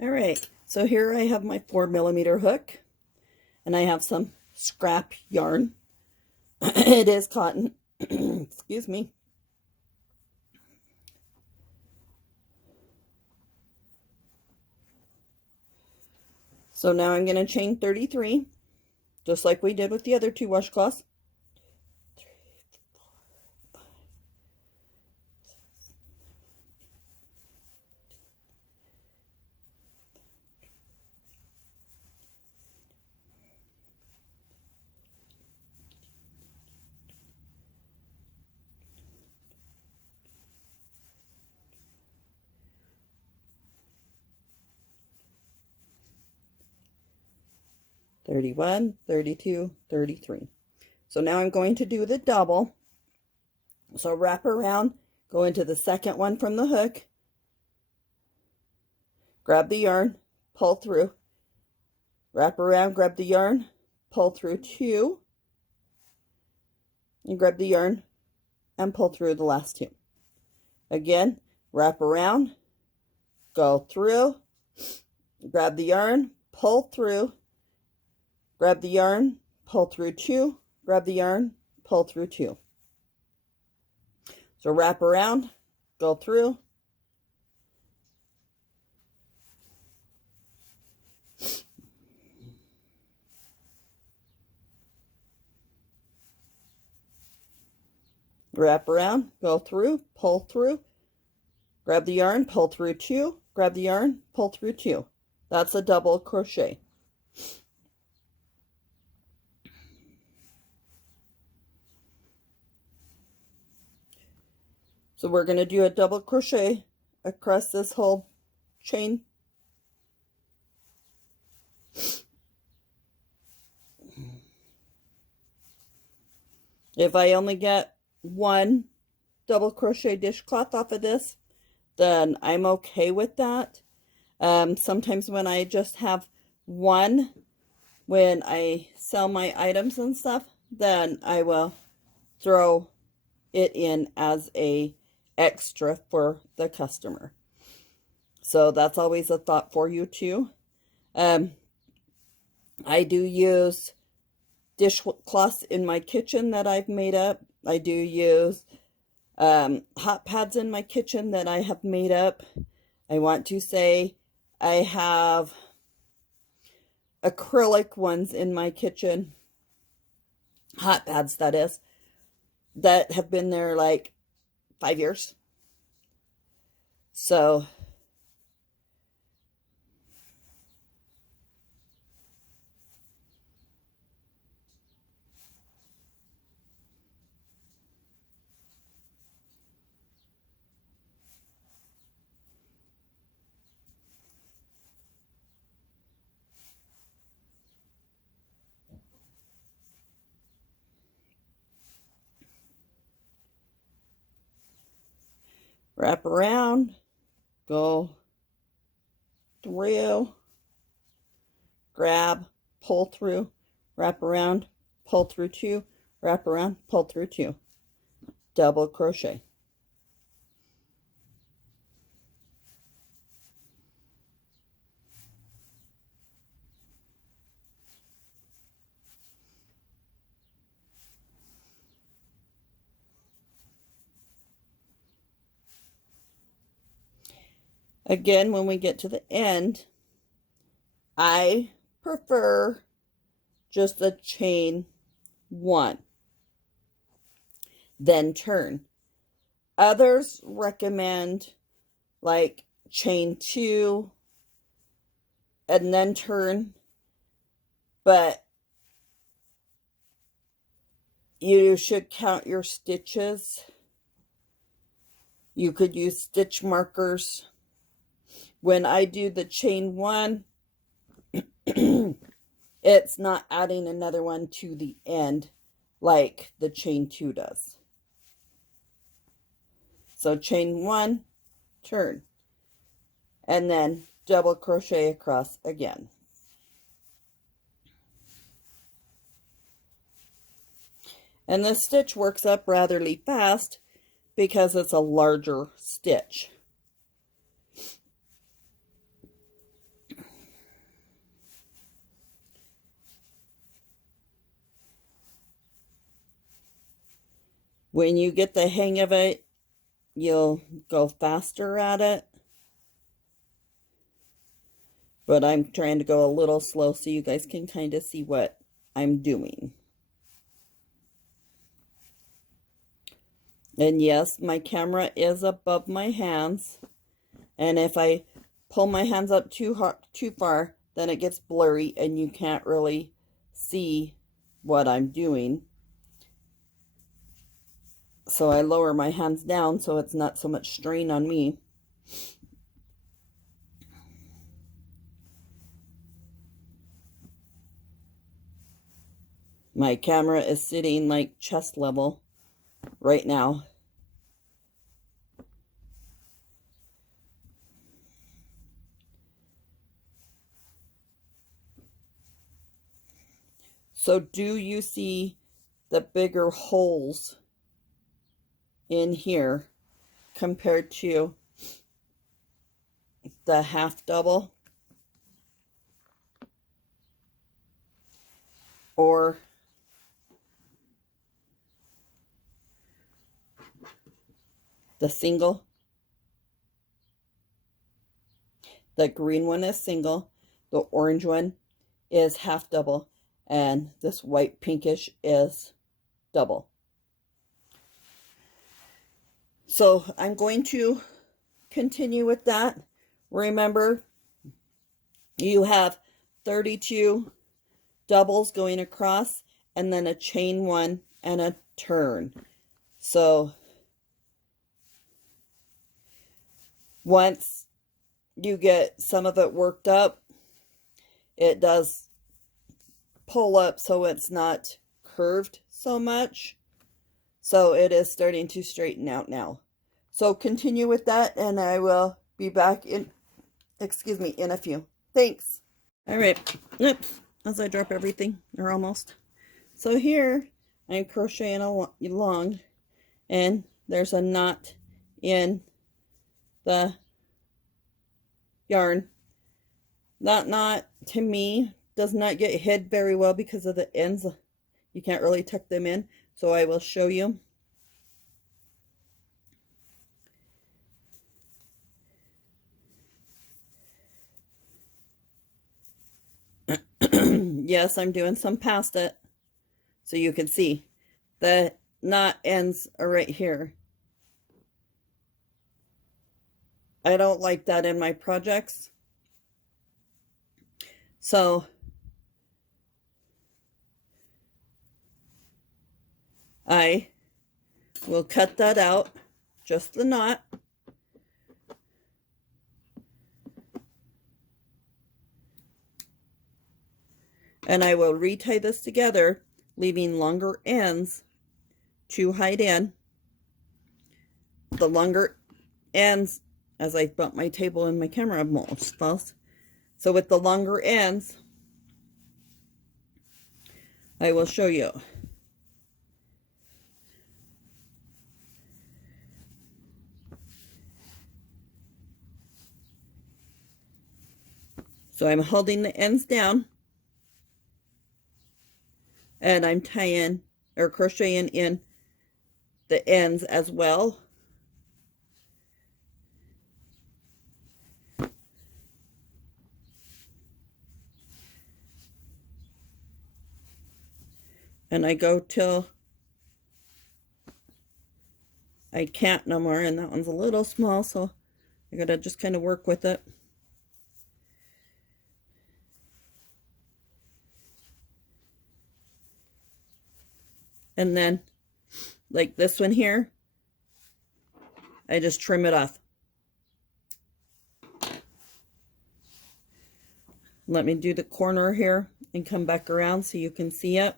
All right, so here I have my 4mm hook, and I have some scrap yarn. It is cotton. Excuse me. So now I'm going to chain 33, just like we did with the other two washcloths. 31, 32, 33. So now I'm going to do the double. So wrap around, go into the second one from the hook, grab the yarn, pull through, wrap around, grab the yarn, pull through 2, and grab the yarn and pull through the last 2. Again, wrap around, go through, grab the yarn, pull through, grab the yarn, pull through 2, grab the yarn, pull through 2. So wrap around, go through, wrap around, go through, pull through, grab the yarn, pull through 2, grab the yarn, pull through 2. That's a double crochet. So we're going to do a double crochet across this whole chain. If I only get one double crochet dishcloth off of this, then I'm okay with that. Sometimes when I just have one, when I sell my items and stuff, then I will throw it in as a extra for the customer. So that's always a thought for you too. I do use dishcloths in my kitchen that I've made up. I do use hot pads in my kitchen that I have made up. I want to say I have acrylic ones in my kitchen, hot pads that is, that have been there like 5 years. So wrap around, go through, grab, pull through, wrap around, pull through 2, wrap around, pull through 2, double crochet. Again, when we get to the end, I prefer just a chain 1, then turn. Others recommend like chain 2 and then turn, but you should count your stitches. You could use stitch markers. When I do the chain 1, it's not adding another one to the end like the chain 2 does. So chain 1, turn, and then double crochet across again. And this stitch works up rather fast because it's a larger stitch. When you get the hang of it, you'll go faster at it. But I'm trying to go a little slow so you guys can kind of see what I'm doing. And yes, my camera is above my hands. And if I pull my hands up too far, then it gets blurry and you can't really see what I'm doing. So I lower my hands down so it's not so much strain on me. My camera is sitting like chest level right now. So do you see the bigger holes in here compared to the half double or the single? The green one is single, the orange one is half double, and this white pinkish is double. So I'm going to continue with that. Remember, you have 32 doubles going across and then a chain one and a turn. So once you get some of it worked up, it does pull up so it's not curved so much. So it is starting to straighten out now. So continue with that and I will be back in a few. Thanks. All right. Oops. As I drop everything, or almost. So here I'm crocheting along and there's a knot in the yarn. That knot to me does not get hid very well because of the ends. You can't really tuck them in, so I will show you. Yes, I'm doing some past it so you can see the knot ends are right here. I don't like that in my projects, so I will cut that out, just the knot. And I will retie this together, leaving longer ends to hide in. The longer ends, as I bump my table and my camera almost falls. So with the longer ends, I will show you. So I'm holding the ends down. And I'm tying or crocheting in the ends as well. And I go till I can't no more, and that one's a little small, so I gotta just kind of work with it. And then, like this one here, I just trim it off. Let me do the corner here and come back around so you can see it.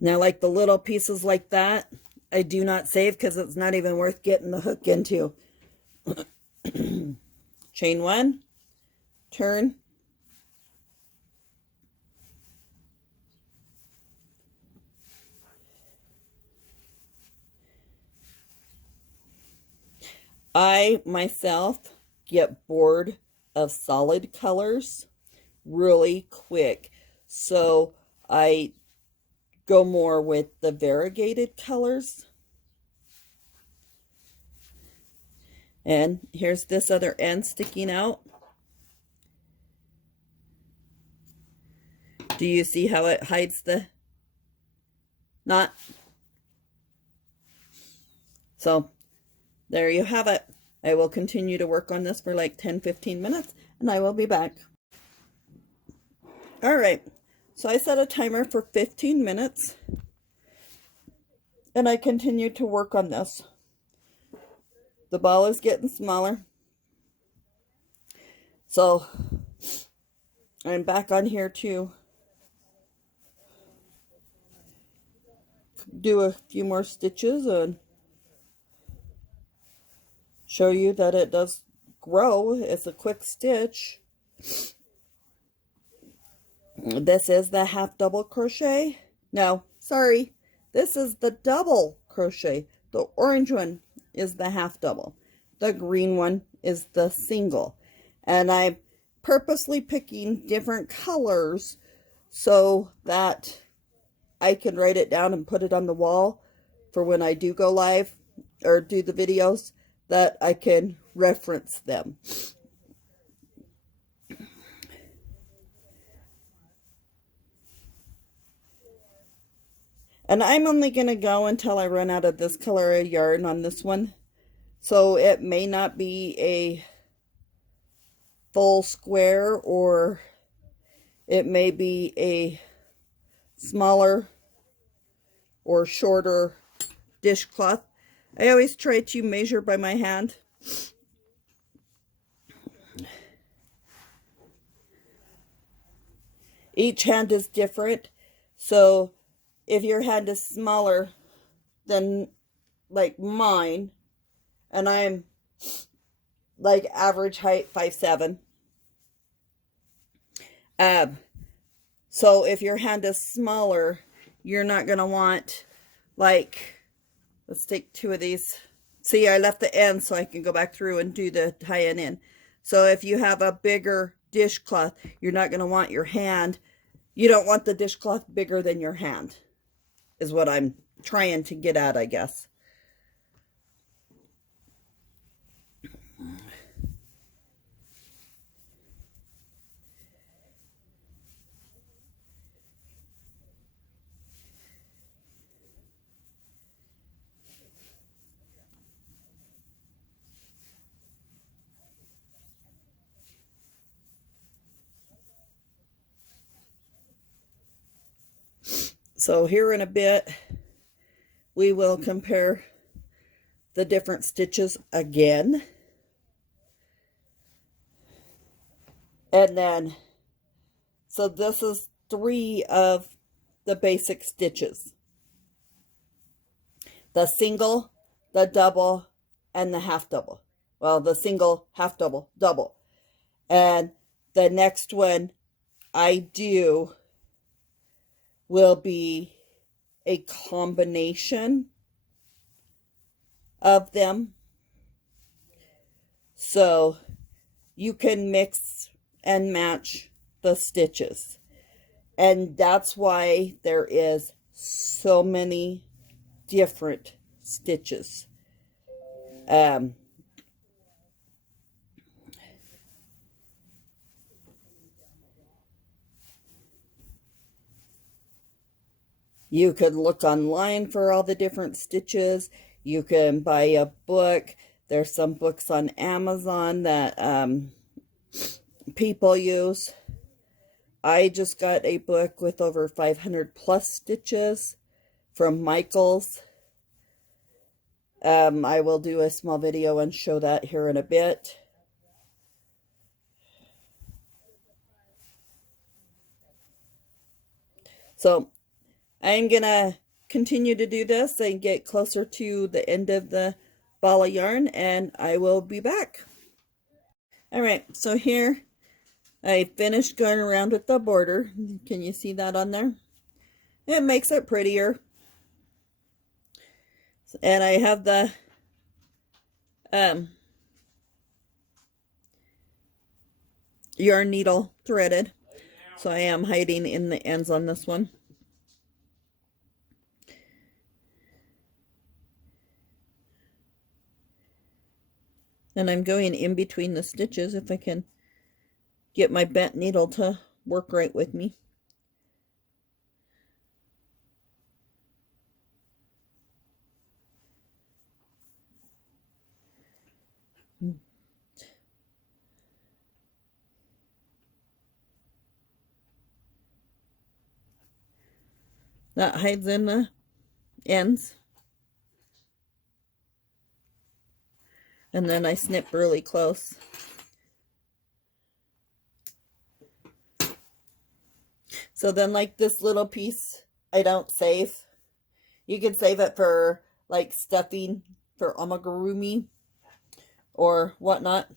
Now, like the little pieces like that, I do not save because it's not even worth getting the hook into. Chain one, turn, I myself get bored of solid colors really quick, so I go more with the variegated colors. And here's this other end sticking out. Do you see how it hides the knot? So there you have it. I will continue to work on this for like 10-15 minutes and I will be back. All right, so I set a timer for 15 minutes and I continue to work on this. The ball is getting smaller. So I'm back on here to do a few more stitches and show you that it does grow. It's a quick stitch. This is the half double crochet. No, sorry. This is the double crochet. The orange one is the half double. The green one is the single. And I'm purposely picking different colors so that I can write it down and put it on the wall for when I do go live or do the videos, that I can reference them. And I'm only going to go until I run out of this color of yarn on this one. So it may not be a full square, or it may be a smaller or shorter dishcloth. I always try to measure by my hand. Each hand is different. So if your hand is smaller than like mine, and I'm like average height 5'7". So if your hand is smaller, you're not going to want, like, let's take two of these. See, I left the end so I can go back through and do the tie-in in. So if you have a bigger dishcloth, you're not going to want your hand. You don't want the dishcloth bigger than your hand, is what I'm trying to get at, I guess. So here in a bit, we will compare the different stitches again. And then, so this is 3 of the basic stitches. The single, the double, and the half double. Well, the single, half double, double. And the next one I do will be a combination of them. So you can mix and match the stitches. And that's why there is so many different stitches. You could look online for all the different stitches. You can buy a book. There's some books on Amazon that people use. I just got a book with over 500 plus stitches from Michaels. I will do a small video and show that here in a bit. So I'm going to continue to do this and get closer to the end of the ball of yarn, and I will be back. All right, so here I finished going around with the border. Can you see that on there? It makes it prettier. And I have the yarn needle threaded, so I am hiding in the ends on this one. And I'm going in between the stitches if I can get my bent needle to work right with me. That hides in the ends. And then I snip really close. So then like this little piece, I don't save. You could save it for like stuffing for amigurumi or whatnot.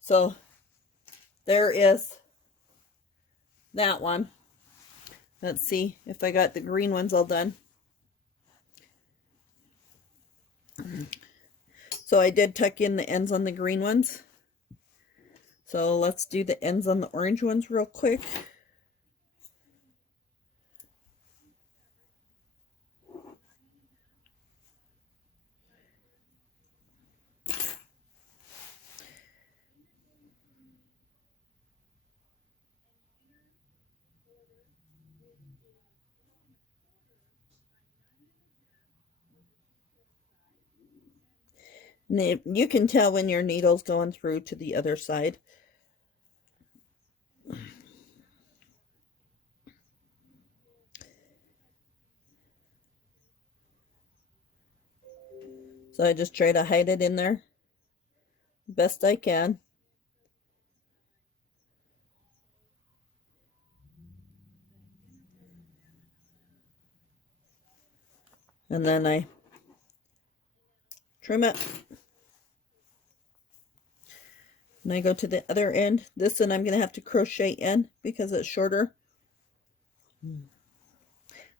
So there is that one. Let's see if I got the green ones all done. So I did tuck in the ends on the green ones. So let's do the ends on the orange ones real quick. And you can tell when your needle's going through to the other side. So I just try to hide it in there best I can. And then I trim it. And I go to the other end. This one I'm going to have to crochet in because it's shorter.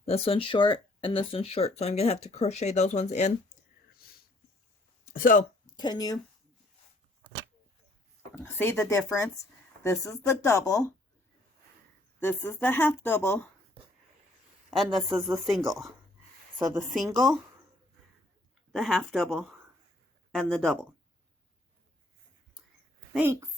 This one's short and this one's short, so I'm going to have to crochet those ones in. So, can you see the difference? This is the double. This is the half double. And this is the single. So the single, the half double, and the double. Thanks.